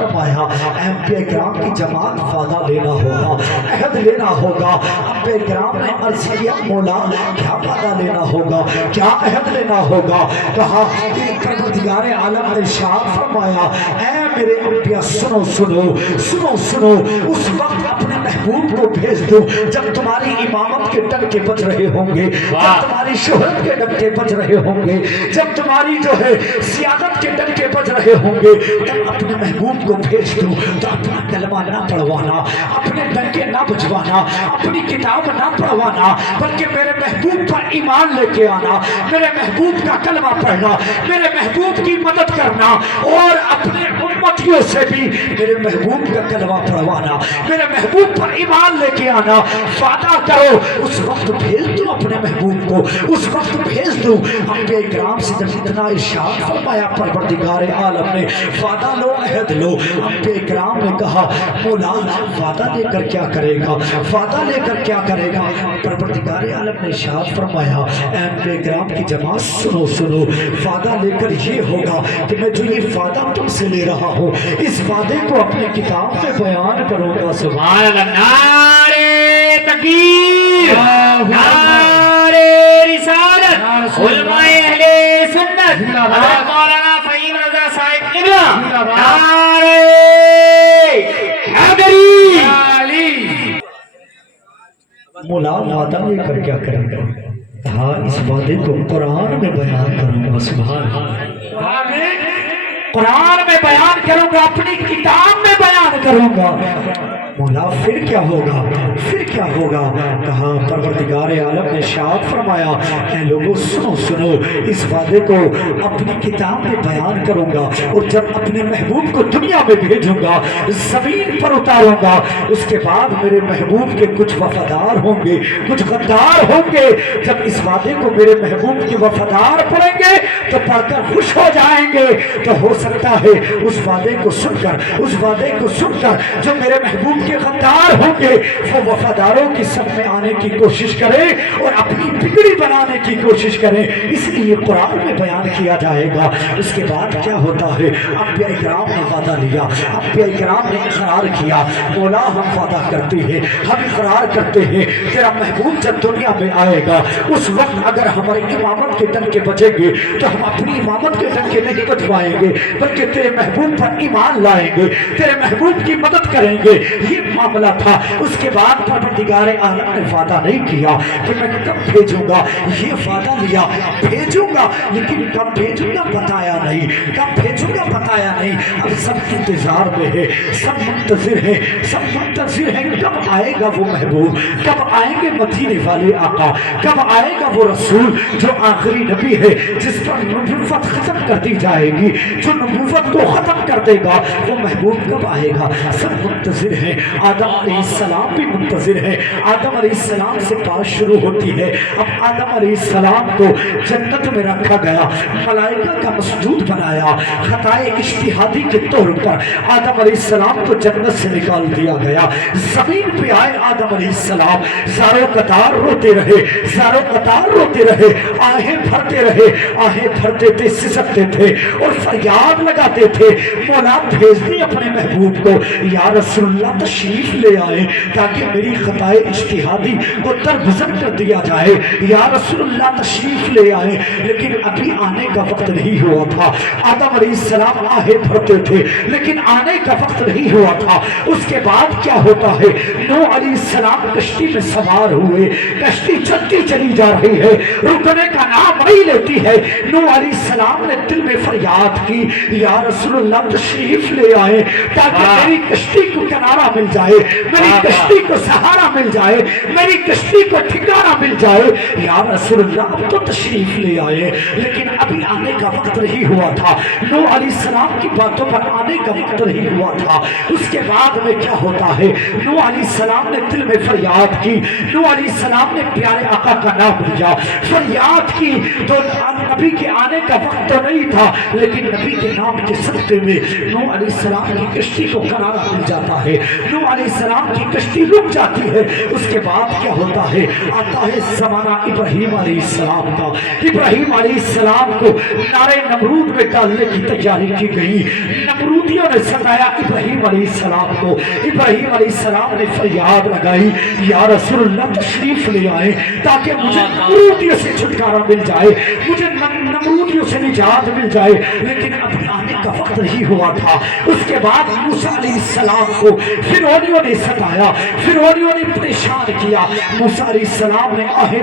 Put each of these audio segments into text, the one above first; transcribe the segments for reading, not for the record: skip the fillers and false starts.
فرمایا انبیاء کرام کی جماعت وعدہ لینا ہوگا، عہد لینا ہوگا۔ انبیاء کرام نے عرض کیا مولا کیا وعدہ لینا ہوگا، کیا عہد لینا ہوگا؟ کہا کہ پروردگار عالم نے ارشاد فرمایا اے میرے انبیاء سنو سنو سنو سنو، اس وقت اپنے محبوب کو بھیج دو جب تمہاری امامت کے ڈنکے بج رہے ہوں گے، جب تمہاری شہرت کے ڈنکے بج رہے ہوں گے، جب تمہاری جو ہے سیادت کے ڈنکے بج رہے ہوں گے، تب اپنے محبوب کو بھیج دو تو اپنا کلمہ نہ پڑھوانا، اپنے ڈنکے نہ بجوانا، اپنی کتاب نہ پڑھوانا، بلکہ میرے محبوب پر ایمان لے کے آنا، میرے محبوب کا کلمہ پڑھنا، میرے محبوب کی مدد کرنا، اور اپنے امتیوں سے بھی میرے محبوب کا کلمہ پڑھوانا، میرے محبوب پر ایمان لے کے آنا۔ وعدہ کرو اس وقت بھیج دو اپنے محبوب کو، اس وقت بھیج دو۔ انبیاء کرام سے جب اتنا ارشاد فرمایا پروردگار عالم نے وعدہ لو عہد لو، انبیاء کرام نے کہا مولا وعدہ لے کر کیا کرے گا، وعدہ لے کر کیا کرے گا؟ پروردگار عالم نے ارشاد فرمایا انبیاء کرام کی جماعت سنو سنو، وعدہ لے کر یہ ہوگا کہ میں جو یہ وعدہ تم سے لے رہا ہوں اس وعدے کو اپنی کتاب میں بیان کروں گا۔ سبحان اللہ، نعرے تکبیر، نعرے رسالت، علماء اہل سنت، مولانا فہیم رضا صاحب قبلہ، نعرے حیدری۔ مولا وعدہ لے کر کیا کریں گا؟ کہا اس وعدے کو قرآن میں بیان کروں گا۔ سبحان اللہ، قرآن میں بیان کروں گا، اپنی کتاب میں بیان کروں گا۔ مولا پھر کیا ہوگا، پھر کیا ہوگا؟ کہا پروردگار عالم نے ارشاد فرمایا اے لوگوں سنو سنو، اس وعدے کو اپنی کتاب میں بیان کروں گا، اور جب اپنے محبوب کو دنیا میں بھیجوں گا، زمین پر اتاروں گا، اس کے بعد میرے محبوب کے کچھ وفادار ہوں گے، کچھ غدار ہوں گے۔ جب اس وعدے کو میرے محبوب کے وفادار پڑھیں گے تو پڑھ کر خوش ہو جائیں گے، تو ہو سکتا ہے اس وعدے کو سن کر، اس وعدے کو سن کر جو میرے محبوب کے غدار ہوں گے وہ وفاداروں کی صف میں آنے کی کوشش کریں اور اپنی بگڑی بنانے کی کوشش کریں۔ اس لیے قرآن میں بیان کیا جائے گا۔ اس کے بعد کیا ہوتا ہے؟ انبیاء کرام نے وعدہ لیا، انبیاء کرام نے اقرار کیا مولا ہم وعدہ کرتے ہیں، ہم اقرار کرتے ہیں تیرا محبوب جب دنیا میں آئے گا اس وقت اگر ہماری امامت کے ڈنکے بجیں گے تو ہم اپنی امامت کے ڈنکے نہیں بجوائیں گے بلکہ تیرے محبوب پر ایمان لائیں گے، تیرے محبوب کی مدد کریں گے۔ یہ معاملہ تھا۔ اس کے بعد پروردگار عالم نے وعدہ نہیں کیا کہ میں کب بھیجوں گا، یہ وعدہ لیا بھیجوں گا، لیکن کب بھیجوں گا بتایا نہیں، کب بھیجوں گا بتایا نہیں۔ اب سب انتظار میں ہے، سب منتظر ہیں، سب منتظر ہیں کب آئے گا وہ محبوب، کب آئیں گے مدینے والے آقا، کب آئے گا وہ رسول جو آخری نبی ہے جس پر نبوت ختم کر دی جائے گی، جو نبوت کو ختم کر دے گا، وہ محبوب کب آئے گا؟ سب منتظر ہیں۔ آدم علیہ السلام بھی منتظر ہے۔ آدم علیہ السلام سے بات شروع ہوتی ہے۔ اب آدم علیہ السلام کو جنت میں رکھا گیا، ملائکہ کا مسجود بنایا، خطائے اجتہادی کے طور پر آدم علیہ السلام کو جنت سے نکال دیا گیا۔ زمین پہ آئے آدم علیہ السلام، زاروں قطار روتے رہے، زاروں قطار روتے رہے، آہیں بھرتے رہے، آہیں بھرتے تھے، سسکتے تھے اور فریاد لگاتے تھے مولا بھیج دے اپنے محبوب کو، یا رسول اللہ تشریف لے آئے تاکہ میری خطائے اجتہادی کو درگزر کر دیا جائے، یا رسول اللہ تشریف لے آئے۔ لیکن ابھی آنے کا وقت نہیں ہوا تھا۔ آدم علیہ السلام آہیں بھرتے تھے لیکن آنے کا وقت نہیں ہوا تھا۔ اس کے بعد کیا ہوتا ہے؟ نوح علیہ السلام کشتی میں سوار ہوئے، کشتی چلتی چلی جا رہی ہے، رکنے کا نام نہیں لیتی ہے۔ نوح علیہ السلام نے دل میں فریاد کی یا رسول اللہ تشریف لے آئے تاکہ میری کشتی کو کنارہ مل جائے، میری کشتی کو سہارا مل جائے، میری کشتی کو ٹھکانہ مل جائے۔ یا رسول اللہ اب تو تشریف لے آئے لیکن ابھی آنے کا وقت نہیں ہوا تھا۔ نوح علیہ السلام کی باتوں پر آنے کا وقت نہیں ہوا تھا۔ اس کے بعد میں کیا ہوتا ہے؟ نوح علیہ السلام نے دل میں فریاد کی، نوح علیہ السلام نے پیارے آقا کا نام لیا، فریاد کی تو نبی کے آنے کا وقت تو نہیں تھا لیکن نبی کے نام کے صدقے میں نوح علیہ السلام کی کشتی کو کنارہ مل جاتا ہے، نوح علیہ السلام کی کشتی رک جاتی ہے۔ اس کے بعد کیا ہوتا ہے؟ آتا ہے زمانہ ابراہیم علیہ السلام کا۔ ابراہیم علیہ السلام کو نارے نمرود میں ڈالنے کی تیاری کی گئی، نمرودیوں نے ستایا ابراہیم علیہ السلام کو۔ ابراہیم علیہ السلام نے فریاد لگائی، یا رسول اللہ تشریف لے آئے تاکہ مجھے نمرودیوں سے چھٹکارا مل جائے، مجھے نمرودیوں سے نجات مل جائے، لیکن ابھی آنے کا وقت نہیں ہوا تھا۔ اس کے بعد موسیٰ علیہ السلام کو فرعونیوں نے ستایا، فرعونیوں نے پریشان کیا۔ موسیٰ علیہ السلام نے آہیں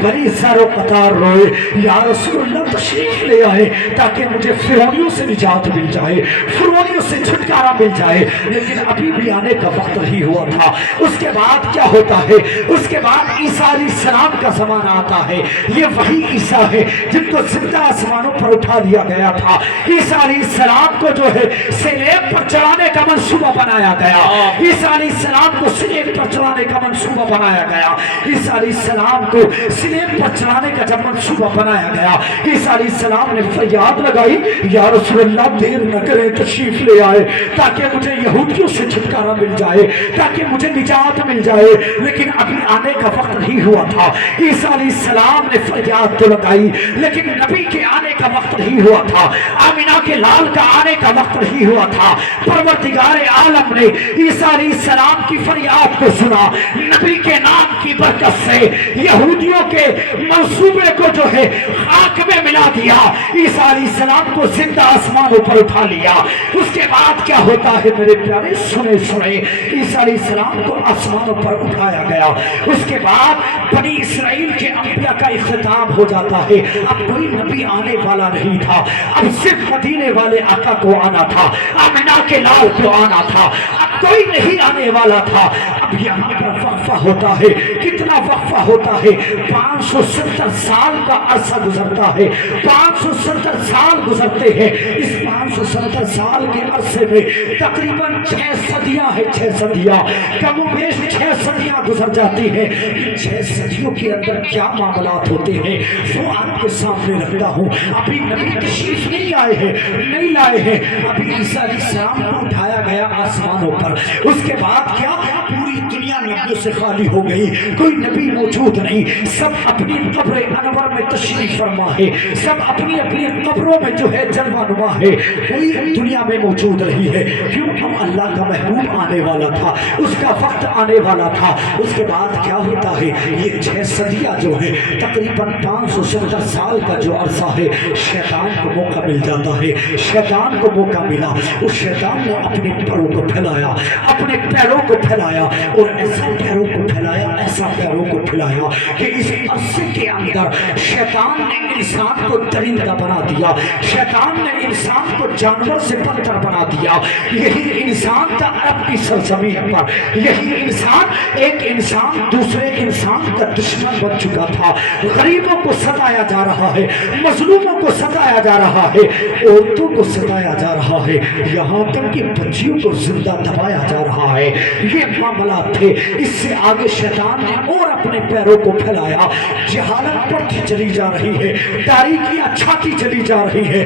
بھری زر و قطار روئے، یا رسول اللہ تشریف لے آئے تاکہ مجھے فرعونیوں سے نجات مل جائے، فرعونیوں سے چھٹکارا مل جائے، لیکن ابھی بھی آنے کا وقت نہیں ہوا تھا۔ اس کے بعد کیا ہوتا ہے؟ اس کے بعد عیسیٰ علیہ السلام کا زمانہ آتا ہے۔ یہ وہی عیسیٰ ہے جن کو زندہ آسمانوں پر اٹھا دیا گیا تھا۔ عیسیٰ علیہ السلام کو جو ہے سلیب پر چڑھانے کا منصوبہ بنایا گیا، عیسیٰ علیہ السلام کو سلیب پر چڑھانے کا منصوبہ بنایا گیا، عیسیٰ علیہ السلام کو سلیب پر چڑھانے کا جب منصوبہ بنایا گیا، عیسیٰ علیہ السلام نے فریاد لگائی، یا رسول اللہ دیر نہ کریں تشریف لے آئے تاکہ مجھے یہودیوں سے چھٹکارا مل جائے، تاکہ مجھے نجات مل جائے، لیکن ابھی آنے کا وقت نہیں ہوا تھا۔ عیسیٰ علیہ السلام نے فریاد تو لگائی، لیکن نبی کے آنے کا وقت نہیں ہوا تھا، آمینہ کے لال کا آنے کا وقت نہیں ہوا تھا۔ پروردگار عالم نے عیسیٰ علیہ السلام کی فریاد کو سنا، نبی کے نام کی برکت سے یہودیوں کے منصوبے کو جو ہے خاک میں ملا دیا، عیسیٰ علیہ السلام کو زندہ آسمانوں پر اٹھا لیا۔ اس کے بعد کیا ہوتا ہے میرے پیارے؟ سنے عیسیٰ علیہ السلام کو آسمانوں پر اٹھایا گیا۔ اس کے بعد بنی اسرائیل کے انبیاء کا اختتام ہو جاتا ہے۔ اب کوئی نبی آنے والا نہیں تھا، اب صرف مدینے والے آقا کو آنا تھا، آمینہ کے لال کو آنا تھا، اب کوئی نہیں آنے والا تھا۔ اب یہاں پر وقفہ ہوتا ہے، کتنا وقفہ ہوتا ہے؟ 570 سال کا عرصہ گزرتا ہے، 570 سال گزرتے ہیں۔ اس 570 سال کے عرصے میں تقریباً 6 صدیاں ہیں، 6 صدیاں، کم و بیش 6 صدیاں گزر جاتی ہیں۔ ان 6 صدیوں کے اندر کیا معاملات ہوتے ہیں وہ آپ کے سامنے رکھتا ہوں۔ ابھی نبی تشریف نہیں آئے ہیں، نہیں لائے ہیں، ابھی عیسیٰ علیہ السلام کو اٹھایا گیا آسمانوں پر۔ اس کے بعد کیا؟ پوری دنیا نبیوں سے خالی ہو گئی، کوئی نبی موجود نہیں، سب اپنی قبر انور میں تشریف فرما ہے، سب اپنی اپنی قبروں میں جو ہے جلوہ نما ہے، کوئی دنیا میں موجود نہیں ہے۔ کیوں؟ ہم اللہ کا محبوب آنے والا تھا، اس کا وقت آنے والا تھا۔ اس کے بعد کیا ہوتا ہے؟ یہ 6 صدیاں جو ہے تقریباً 570 سال کا جو عرصہ ہے، شیطان کو موقع مل جاتا ہے، شیطان کو موقع ملا، اس شیطان نے اپنے پیروں کو پھیلایا، اپنے پیروں کو پھیلایا، اور ایسا پیروں کو پھیلایا، ایسا پیروں کو پھیلایا کہ اس عرصے کے اندر شیطان نے انسان کو درندہ بنا دیا، شیطان نے انسان کو جانور سے بدتر بنا دیا۔ یہی انسان تھا عرب کی سرزمین پر، یہی انسان ایک انسان دوسرے انسان کا دشمن بن چکا تھا۔ غریبوں کو ستایا جا رہا ہے، مظلوموں کو ستایا جا رہا ہے، عورتوں کو ستایا جا رہا ہے، یہاں تک کہ بچیوں کو زندہ دبایا جا رہا ہے۔ یہ معاملات تھے۔ اس سے آگے شیطان نے اور اپنے پیروں کو پھیلایا، جہالت بڑھتی چلی جا رہی ہے، تاریکیاں چھاتی چلی جا رہی ہے،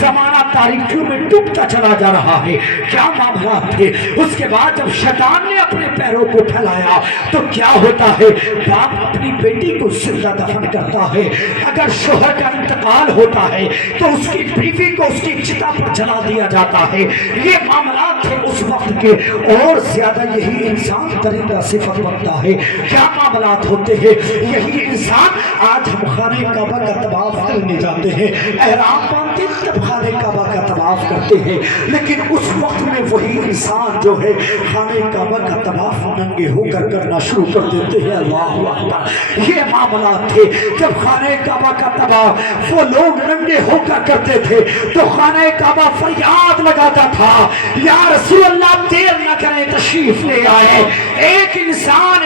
زمانہ تاریکیوں میں ڈوبتا چلا جا رہا ہے۔ کیا معاملات تھے؟ اس کے بعد جب شیطان نے اپنے پیروں کو پھیلایا تو کیا ہوتا ہے؟ باپ اپنی بیٹی کو زندہ دفن کرتا ہے، اگر شوہر کا انتقال ہوتا ہے تو اس کی بیوی کو اس کی چتا پر جلا دیا جاتا ہے۔ یہ معاملات تھے اس وقت کے، اور زیادہ یہی انسان درندہ صفت بنتا ہے۔ کیا معاملات ہوتے ہیں؟ یہی انسان آج ہم خانہ کعبہ کا طواف کرنے جاتے ہیں، احرام باندھتے تب خانہ کعبہ کا طواف کرتے ہیں، لیکن اس وقت میں وہی انسان جو ہے خانہ کعبہ کا طواف ننگے ہو کر کرنا شروع کر دیتے ہیں۔ اللہ اکبر۔ یہ معاملات تھے جب خانہ کعبہ کا طواف وہ لوگ ننگے ہو کر کرتے تھے تو خانہ کعبہ فریاد لگاتا تھا، یا رسول اللہ دیر نہ کریں تشریف لے آئے۔ ایک انسان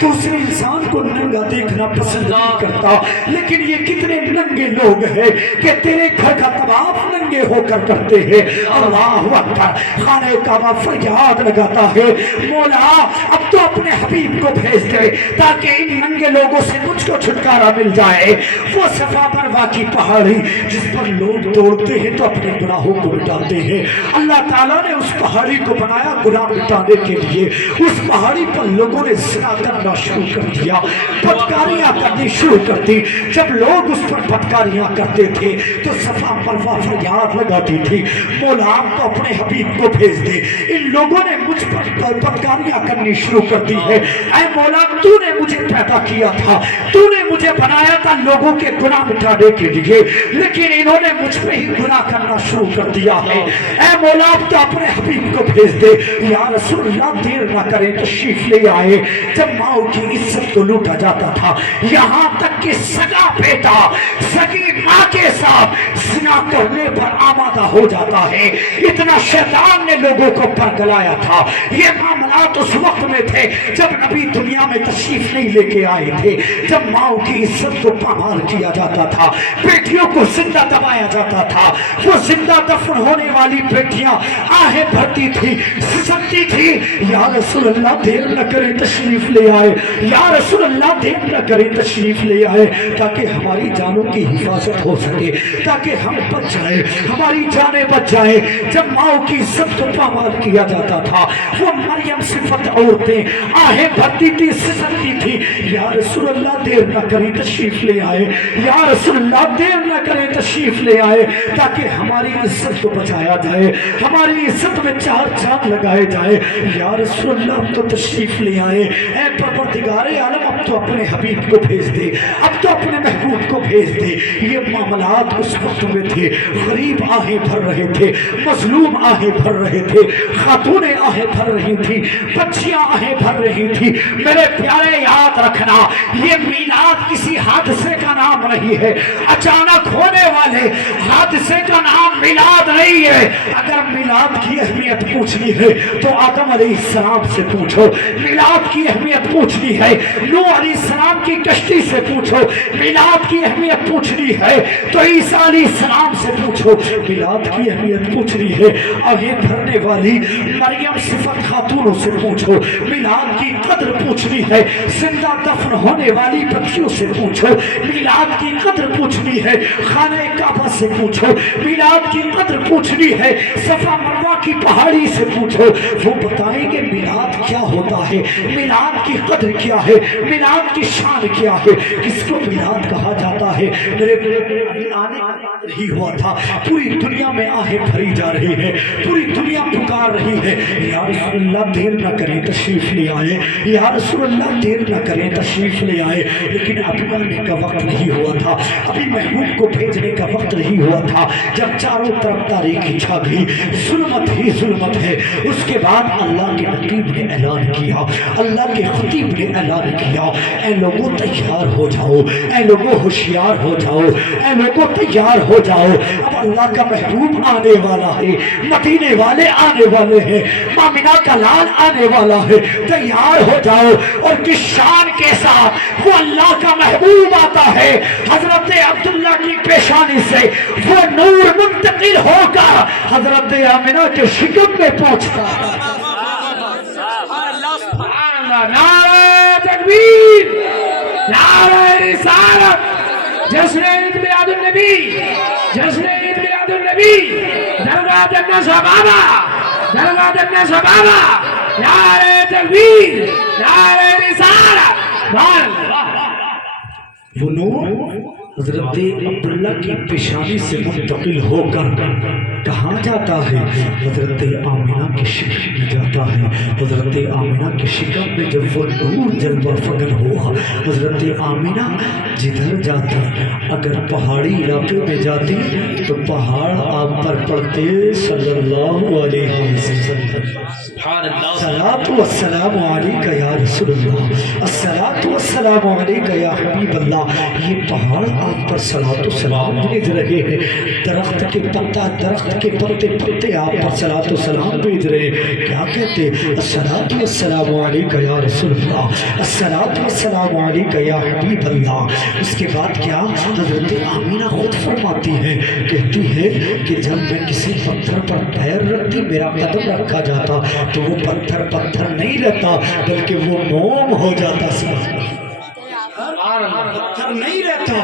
دوسرے انسان کو ننگا دیکھنا پسند نہیں کرتا، لیکن یہ کتنے ننگے لوگ ہیں کہ تیرے گھر کا طواف ننگے ہو کر کرتے ہیں۔ اللہ اکبر۔ خانہ کعبہ فریاد لگاتا ہے، مولا اب تو اپنے حبیب کو بھیج دے تاکہ ان ننگے لوگوں سے مجھ کو چھٹکارا مل جائے۔ وہ صفا مروا کی پہاڑی جس پر لوگ دوڑتے ہیں تو اپنے گناہوں کو مٹاتے ہیں، اللہ تعالیٰ اللہ نے اس پہاڑی کو بنایا گناہ مٹانے کے لیے. اس پہاڑی پر لوگوں نے زنا کرنا شروع کر دیا, بدکاریاں کرنی شروع کر دی. جب لوگ اس پر بدکاریاں کرتے تھے تو صفا مروہ فریاد لگاتی تھی, مولا آپ تو اپنے حبیب کو بھیج دے, ان لوگوں نے مجھ پر بدکاریاں کرنی شروع کر دی ہے. اے مولا تو نے مجھے پیدا کیا تھا, تو نے مجھے بنایا تھا لوگوں کے گناہ مٹانے کے لیے, لیکن انہوں نے مجھ پہ ہی گناہ کرنا شروع کر دیا ہے. اے مولا آپ تو اپنے حبیب کو بھیج دے. یا رسول اللہ دیر نہ کریں تشریف لے آئے. جب ماؤں کی عزت کو لوٹا جاتا تھا, یہاں تک کہ سگا بیٹا سگی ماں کے ساتھ زنا کرنے پر آمادہ ہو جاتا ہے. اتنا شیطان نے لوگوں کو پرگلایا تھا. یہ معاملات اس وقت میں تھے جب نبی دنیا میں تشریف نہیں لے کے آئے تھے, جب ماؤں کی عزت کو پامال کیا جاتا تھا, بیٹیوں کو زندہ دبایا جاتا تھا. وہ زندہ دفن ہونے والی بیٹیاں آہیں بھرتی تھی, سسکتی تھی. یا رسول اللہ دیر نہ کریں تشریف لے آئے, یا رسول اللہ دیر نہ کریں تشریف لے آئے, تاکہ ہماری جانوں کی حفاظت ہو سکے, تاکہ ہم بچ جائیں, ہماری جانیں بچ جائیں. جب ماؤں کی عزت کو پامال کیا جاتا تھا, وہ مریم صفت عورتیں آہیں بھرتی تھی, سسکتی تھی. یا رسول اللہ دیر نہ کریں تشریف لے آئے, یا رسول اللہ دیر نہ کریں تشریف لے آئے, تاکہ ہماری عزت کو بچایا جائے, ہماری عزت میں چار چاند لگائے جائے. یا رسول اللہ اب تو تشریف لے آئے. اے پروردگار عالم اب تو اپنے حبیب کو بھیج دے, اب تو اپنے محبوب کو بھیج دے. یہ معاملات اس وقت میں تھے. غریب آہیں بھر رہے تھے, مظلوم آہیں بھر رہے تھے, خاتونیں آہیں بھر رہی تھی, بچیاں آہیں بھر رہی تھی. میرے پیارے یاد رکھنا, یہ میلاد کسی حادثے کا نام نہیں ہے, اچانک ہونے والے حادثے کا نام میلاد نہیں ہے. اگر میلاد کی اہمیت پوچھنی ہے تو آدم علیہ السلام سے پوچھو, میلاد کی اہمیت پوچھنی ہے نوح علیہ السلام کی کشتی سے پوچھو, میلاد کی اہمیت پوچھنی ہے تو عیسیٰ علیہ السلام سے پوچھو, میلاد کی اہمیت پوچھنی ہے آگے بھرنے والی مریم صفت خاتونوں سے پوچھو, میلاد کی قدر پوچھنی ہے زندہ دفن ہونے والی بچیوں سے پوچھو, میلاد کی قدر پوچھنی ہے خانہ کعبہ سے پوچھو, میلاد کی قدر پوچھنی ہے صفا مروہ کی پہاڑی سے پوچھو. وہ بتائیں گے میلاد کیا ہوتا ہے, میلاد کی قدر کیا ہے, میلاد کی شان کیا ہے, کس کو میلاد کہا جاتا ہے. میرے آنے ہی ہوا تھا, پوری دنیا میں آہیں بھری جا رہی ہے, پوری دنیا پکار رہی ہے, یا رسول اللہ دیر نہ کریں تشریف لے آئے, یا رسول اللہ دیر نہ کریں تشریف لے آئے. لیکن ابھی آنے کا وقت نہیں ہوا تھا, ابھی محبوب کو بھیجنے کا وقت نہیں ہوا تھا. جب چاروں طرف تاریکی چھا گئی, ظلمت ہی ظلمت ہے, اس کے بعد اللہ کے حبیب نے اعلان کیا, اللہ کے خطیب نے اعلان کیا, اے لوگوں تیار ہو جاؤ, اے لوگوں ہوشیار ہو جاؤ, اے لوگوں تیار ہو جاؤ. اب اللہ کا محبوب آنے والا ہے, مدینے والے آنے والے ہیں, مامنہ کا لال آنے والا ہے, تیار ہو جاؤ. اور کس شان کے ساتھ وہ اللہ کا محبوب آتا ہے, حضرت عبداللہ کی پیشانی سے وہ نور منتقل ہو کر حضرت آمنہ کے شکم میں پہنچتا ہے. نعرہ تکبیر, نعرہ رسالت, جشن عید میلاد النبی, جشن عید میلاد النبی, درگاہ جنہ صحابہ, درگاہ جنہ صحابہ, نعرہ تکبیر, نعرہ رسالت. وہ نور حضرت عبداللہ کی پیشانی سے منتقل ہو کر کہاں جاتا ہے, حضرت آمنہ کی شکم میں جاتا ہے. حضرت آمنہ کی شکم میں جب وہ نور جلوہ فگر ہوا, حضرت آمنہ جدھر جاتی, اگر پہاڑی علاقے میں جاتی تو پہاڑ آپ پر پڑتے صلی اللہ علیہ وسلم. الصلاۃ والسلام علیکہ یا رسول اللہ, الصلاۃ والسلام علیکہ یا حبیب اللہ. یہ پہاڑ آپ پر صلاۃ و سلام بھیج رہے ہیں, درخت کے پتا, درخت کے پتے پتے آپ پر صلاۃ و سلام بھیج رہے ہیں. کیا کہتے, الصلاۃ والسلام علیکہ یا رسول اللہ, الصلاۃ والسلام علیکہ یا حبیب اللہ. اس کے بعد کیا, حضرت آمینہ خود فرماتی ہے, کہتی ہے کہ جب میں کسی پتھر پر پیر رکھتی, میرا قدم رکھا جاتا تو وہ پتھر پتھر نہیں رہتا بلکہ وہ موم ہو جاتا. پتھر نہیں رہتا،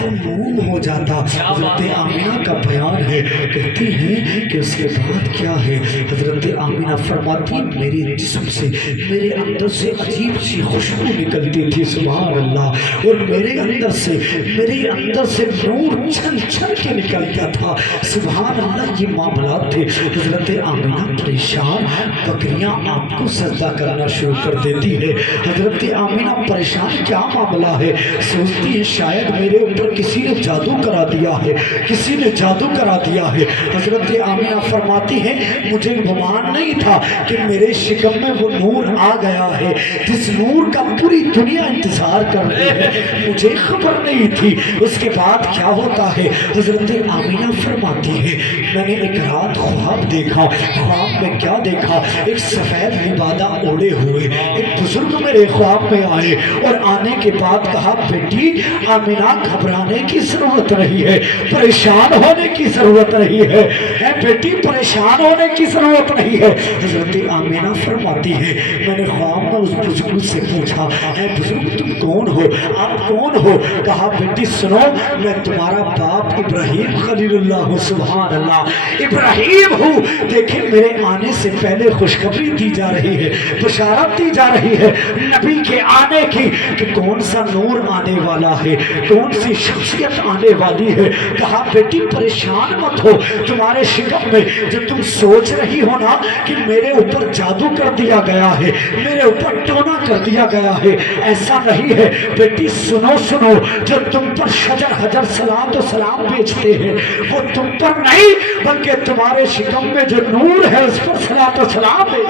وہ موم ہو جاتا۔ حضرت آمینہ کا بیان ہے، کہتی ہیں کہ اس کے بعد کیا ہے، حضرت آمینہ فرماتی میری جسم سے، میرے اندر سے عجیب سی خوشبو نکلتی تھی، سبحان اللہ، اور میرے اندر سے نور چھن چھن کے نکلتا تھا، سبحان اللہ۔ یہ معاملات تھے۔ حضرت آمینہ پریشان، بکریاں آپ کو سجدہ کرنا شروع کر دیتی ہے۔ حضرت آمینہ پریشان، کیا معاملہ ہے؟ سوچتی ہے شاید میرے اوپر کسی نے جادو کرا دیا ہے، کسی نے جادو کرا دیا ہے۔ حضرت آمینہ فرماتی ہے مجھے گمان نہیں تھا کہ میرے شکم میں وہ نور آ گیا ہے جس نور کا پوری دنیا انتظار کر رہی ہے، مجھے خبر نہیں تھی۔ اس کے بعد کیا ہوتا ہے؟ حضرت آمینہ فرماتی ہے میں نے ایک رات خواب دیکھا۔ خواب میں کیا دیکھا؟ ایک سفید لبادہ اوڑے ہوئے ایک بزرگ میرے خواب میں آئے، اور آنے کے بعد کہا بیٹی آمینہ گھبرانے کی ضرورت نہیں ہے، پریشان ہونے کی ضرورت نہیں ہے، اے بیٹی پریشان ہونے کی ضرورت نہیں ہے۔ حضرت آمینہ فرماتی ہے میں نے خواب میں اس بزرگ سے پوچھا اے بزرگ تم کون ہو، آپ کون ہو؟ کہا بیٹی سنو میں تمہارا باپ ابراہیم خلیل اللہ ہوں، سبحان اللہ، ابراہیم ہوں۔ دیکھیں میرے آنے سے پہلے خوشخبری دی جا رہی ہے، بشارت دی جا رہی ہے نبی کے آنے کی کہ کون سا نور آنے والا ہے، کون سی شخصیت آنے والی ہے۔ کہا بیٹی پریشان مت ہو، تمہارے شکم میں جو تم سوچ رہی ہو نا کہ میرے اوپر جادو کر دیا گیا ہے، میرے اوپر ٹونا کر دیا گیا ہے، ایسا نہیں ہے بیٹی۔ سنو سنو، جو تم پر شجر حجر صلوات و سلام بیچتے ہیں وہ تم پر نہیں بلکہ تمہارے شکم میں جو نور ہے اس پر صلوات و سلام ہے،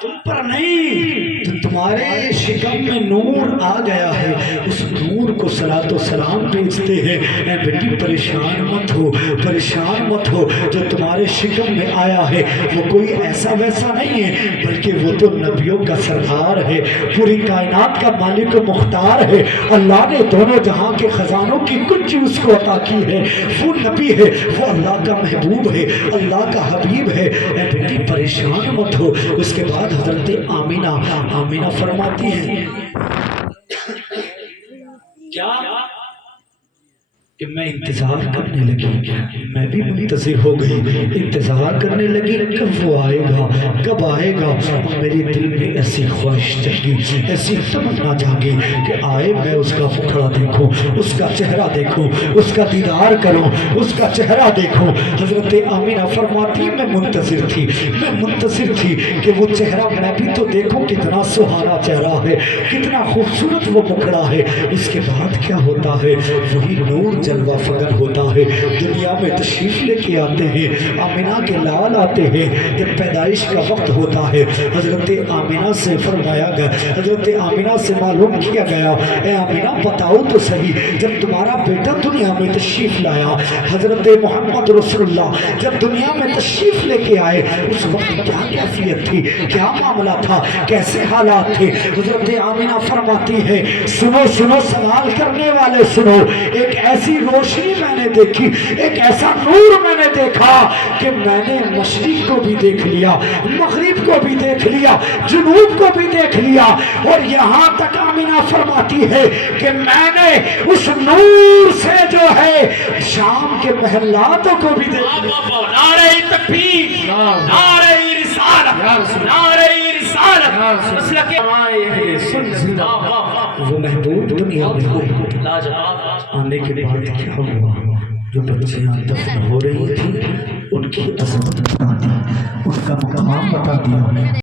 تم پر نہیں، تمہارے شکم میں نور آ گیا ہے، اس نور کو صلوات و سلام بیچتے ہیں۔ اے بیٹی پریشان مت ہو، پریشان مت ہو، جو تمہارے شکم میں آیا ہے وہ کوئی ایسا ویسا نہیں ہے بلکہ وہ تو نبیوں کا سردار ہے، پوری کائنات کا مالک و مختار ہے، اللہ نے دونوں جہاں کے خزانوں کی کنجی اس کو عطا کی ہے، وہ نبی ہے، وہ اللہ کا محبوب ہے، اللہ کا حبیب ہے۔ اے بیٹی پریشان مت ہو۔ اس کے بعد حضرت آمینہ فرماتی ہیں کیا کہ میں انتظار کرنے لگی، میں بھی منتظر ہو گئی، انتظار کرنے لگی کب وہ آئے گا، کب آئے گا۔ میرے دل میں ایسی خواہش جاگی، ایسی تمنا جاگی کہ آئے میں اس کا مکھڑا دیکھوں، اس کا چہرہ دیکھوں، اس کا دیدار کروں، اس کا چہرہ دیکھوں۔ حضرت آمینہ فرماتی میں منتظر تھی کہ وہ چہرہ میں بھی تو دیکھوں، کتنا سہانا چہرہ ہے، کتنا خوبصورت وہ مکھڑا ہے۔ اس کے بعد کیا ہوتا ہے؟ وہی نور جلوہ فگر ہوتا ہے، دنیا میں تشریف لے کے آتے ہیں، آمینہ کے لال آتے ہیں، جب پیدائش کا وقت ہوتا ہے حضرت آمینہ سے فرمایا گیا، حضرت آمینہ سے معلوم کیا گیا اے آمینہ بتاؤ تو صحیح، جب تمہارا بیٹا دنیا میں تشریف لایا، حضرت محمد رسول اللہ جب دنیا میں تشریف لے کے آئے اس وقت کیا کیفیت تھی، کیا معاملہ تھا، کیسے حالات تھے؟ حضرت آمینہ فرماتی ہے سنو سنو سوال کرنے والے سنو، ایک ایسی روشنی میں نے دیکھی، ایک ایسا نور میں نے دیکھا کہ میں نے مشرق کو بھی دیکھ لیا، مغرب کو بھی دیکھ لیا، جنوب کو بھی دیکھ لیا، اور یہاں تک آمینہ فرماتی ہے کہ میں نے اس نور سے جو ہے شام کے محلاتوں کو بھی دیکھ لیا۔ نعرہ تکبیر، نعرہ رسالت، نعرہ رسالت، مسلک اہل سنت۔ وہ محبوب دنیا میں آئے، آنے کے بعد کیا ہوا؟ جو بچیاں دفن ہو رہی تھی ان کی عظمت بتا دی، ان کا مقام بتا دیا۔